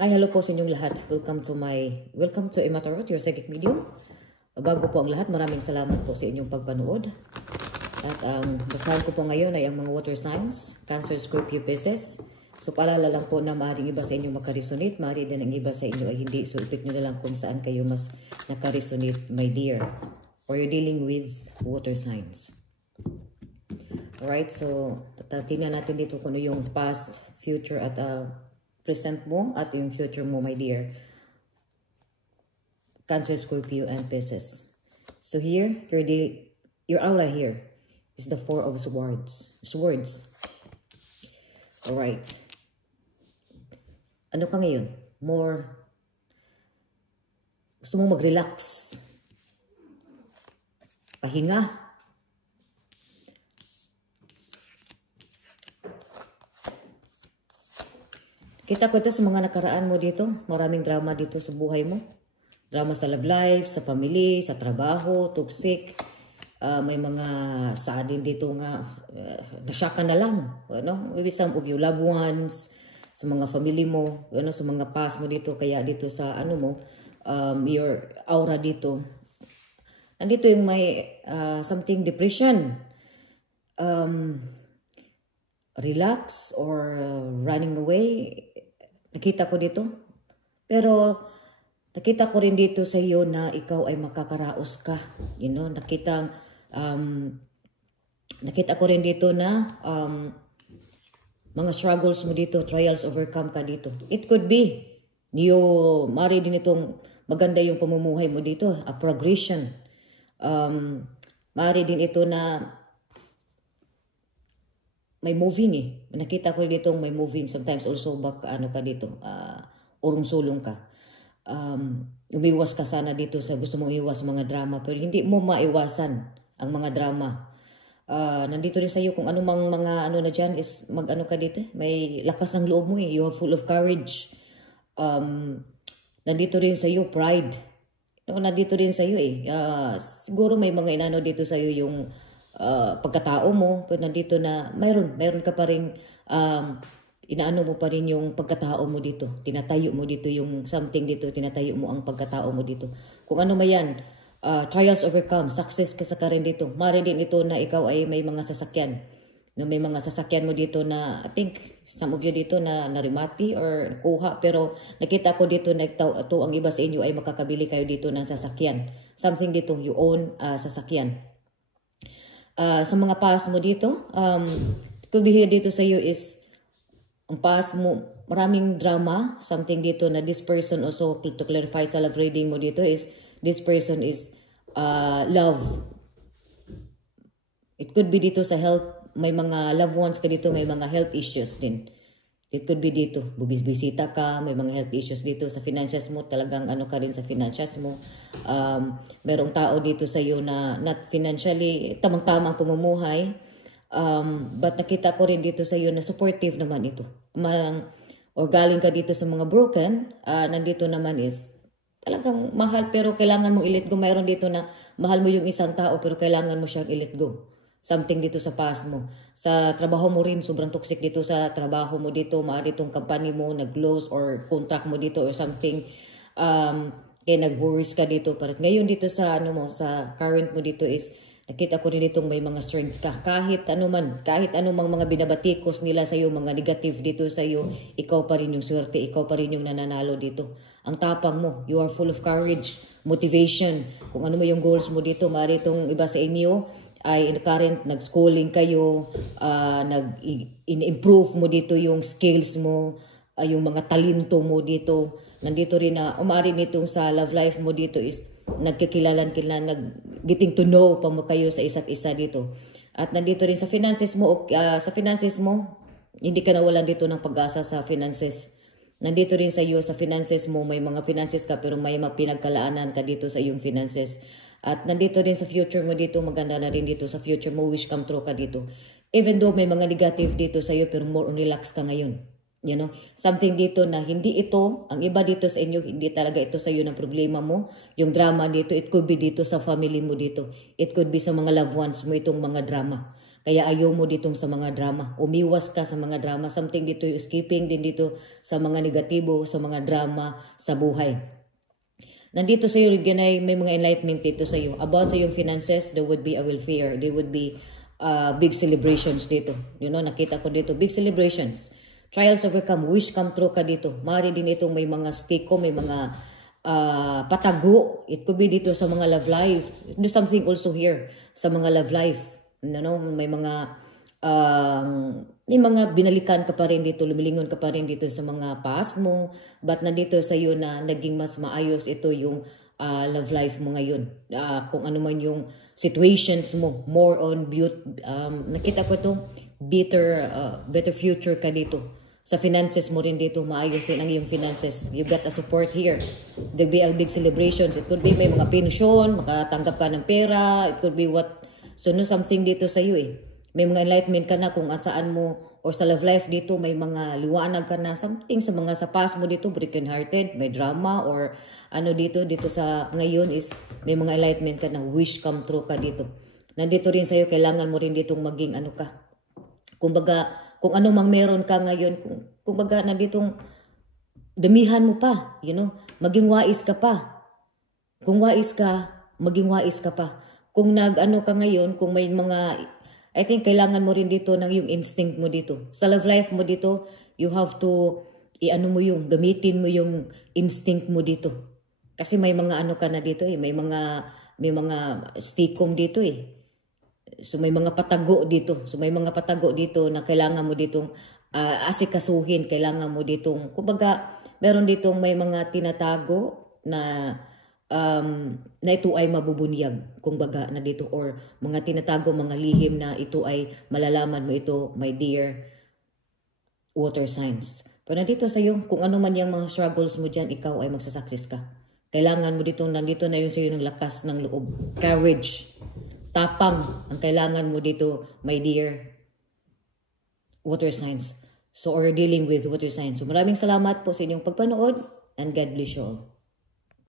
Hi, hello po sa inyong lahat. Welcome to Emma Tarot, your psychic medium. Bago po ang lahat, maraming salamat po sa inyong pagpanood. At ang basahan ko po ngayon ay ang mga water signs, Cancer, Scorpio, Pisces. So paalala lang po na maaaring iba sa inyo makaresonate, maaari din ang iba sa inyo ay hindi. So ipit nyo na lang kung saan kayo mas nakaresonate, my dear. Or you're dealing with water signs. Alright, so tingnan natin dito kung ano yung past, future at present mo at yung future mo, my dear. Cancer, Scorpio, and Pisces. So here, your aura here is the Four of Swords. Alright. Ano ka ngayon? Gusto mo mag-relax? Pahinga? Kita ko ito sa mga nakaraan mo dito. Maraming drama dito sa buhay mo. Drama sa love life, sa family, sa trabaho, toxic. May mga sadin dito nga, nasyak ka na lang. Maybe some of your loved ones, sa mga family mo, sa mga past mo dito. Kaya dito sa your aura dito. Nandito yung may something depression. Relax or running away. Nakita ko dito. Pero nakita ko rin dito sa iyo na ikaw ay makakaraos ka. Nakita ko rin dito na mga struggles mo dito, trials overcome ka dito. It could be mari din itong maganda yung pamumuhay mo dito, a progression. Mari din ito na may moving Nakita ko dito may moving. Sometimes also ka dito, urong-sulong ka. Umiwas ka sana dito sa gusto mong iwas mga drama. Pero hindi mo maiwasan ang mga drama. Nandito rin sa iyo kung anumang mga na dyan is ka dito. May lakas ng loob mo You are full of courage. Nandito rin sa iyo pride. Nandito rin sa iyo siguro may mga inano dito sa iyo yung pagkatao mo, pero nandito na mayroon ka pa rin inaano mo pa rin yung pagkatao mo dito. Tinatayo mo dito yung something dito, tinatayo mo ang pagkatao mo dito. Kung ano man yan, trials overcome, success ka sa rin dito. Mari din ito na ikaw ay may mga sasakyan. May mga sasakyan mo dito na, I think, some of you dito na narimati or kuha. Pero nakita ko dito na ito ang iba sa inyo ay makakabili kayo dito ng sasakyan. Something dito, you own sasakyan. Sa mga past mo dito, could be here dito sa iyo is, ang past mo, maraming drama, something dito na this person also, to clarify sa love reading mo dito is, this person is love. It could be dito sa health, may mga loved ones ka dito, may mga health issues din. It could be dito, bubisbisita ka, may mga health issues dito sa finances mo, talagang ka rin sa finances mo. Merong tao dito sa iyo na not financially, tamang-tamang pumumuhay. But nakita ko rin dito sa iyo na supportive naman ito. O galing ka dito sa mga broken, nandito naman is talagang mahal pero kailangan mo i-let go. Mayroon dito na mahal mo yung isang tao pero kailangan mo siyang i-let go. Something dito sa past mo. Sa trabaho mo rin, sobrang toxic dito sa trabaho mo dito. Maaari itong company mo nag-close or contract mo dito or something. Kaya nag-worries ka dito. Pero ngayon dito sa sa current mo dito is, nakita ko rin itong may mga strength ka. Kahit anumang mga binabatikos nila sa iyo, mga negative dito sa iyo, ikaw pa rin yung swerte, ikaw pa rin yung nananalo dito. Ang tapang mo, you are full of courage, motivation. Kung ano mo yung goals mo dito, maaari itong iba sa inyo, ay current nag-schooling kayo, in-improve mo dito yung skills mo, yung mga talento mo dito. Nandito rin na, umari nitong sa love life mo dito is, getting to know pa mo kayo sa isa't isa dito. At nandito rin sa finances mo, hindi ka nawalan dito ng pag-asa sa finances. Nandito rin sa iyo, sa finances mo, may mga finances ka pero may pinagkalaanan ka dito sa iyong finances. At nandito din sa future mo dito, maganda na rin dito sa future mo, wish come true ka dito. Even though may mga negative dito sa iyo, pero more relax ka ngayon. Something dito na hindi ito, ang iba dito sa inyo, hindi talaga ito sa iyo ng problema mo. Yung drama dito, it could be dito sa family mo dito. It could be sa mga loved ones mo itong mga drama. Kaya ayaw mo ditong sa mga drama. Umiwas ka sa mga drama. Something dito, escaping din dito sa mga negatibo, sa mga drama sa buhay. Nandito sa iyo, may mga enlightenment dito sa iyo. About sa iyong finances, there would be a welfare. There would be big celebrations dito. You know, nakita ko dito, big celebrations. Trials overcome, wish come true ka dito. Maaari din itong may mga stiko, may mga patago. It could be dito sa mga love life. Do something also here sa mga love life. You know, may mga binalikan ka pa rin dito, lumilingon ka pa rin dito sa mga past mo, but nandito sa iyo na naging mas maayos ito yung love life mo ngayon. Kung ano man yung situations mo, more on nakita ko to better future ka dito. Sa finances mo rin dito, maayos din ang iyong finances. You've got a support here. There'll be a big celebrations. It could be may mga pensyon, makatanggap ka ng pera, it could be something dito sa iyo May mga enlightenment ka na kung saan mo, or sa love life dito, may mga liwanag ka na, something sa past mo dito, broken hearted, may drama, or dito sa ngayon is, may mga enlightenment ka na, wish come true ka dito. Nandito rin sa'yo, kailangan mo rin ditong maging kumbaga, kung ano mang meron ka ngayon, kumbaga, nanditong damihan mo pa, maging wais ka pa. Kung wais ka, maging wais ka pa. Kung ka ngayon, kung may mga, I think kailangan mo rin dito ng yung instinct mo dito. Sa love life mo dito, you have to, gamitin mo yung instinct mo dito. Kasi may mga ka na dito may mga stikom dito So may mga patago dito. So may mga patago dito na kailangan mo ditong asikasuhin. Kailangan mo ditong, kumbaga, meron ditong may mga tinatago na ito ay mabubunyag, kumbaga na dito, or mga tinatago, mga lihim na ito ay malalaman mo ito, my dear water signs. Pero nandito sa iyo, kung ano man yung mga struggles mo dyan, ikaw ay magsasucceess ka. Kailangan mo dito, nandito na yun sa iyo ng lakas ng loob, courage, tapang ang kailangan mo dito, my dear water signs. So, or dealing with water signs. So, maraming salamat po sa inyong pagpanood, and God bless you all.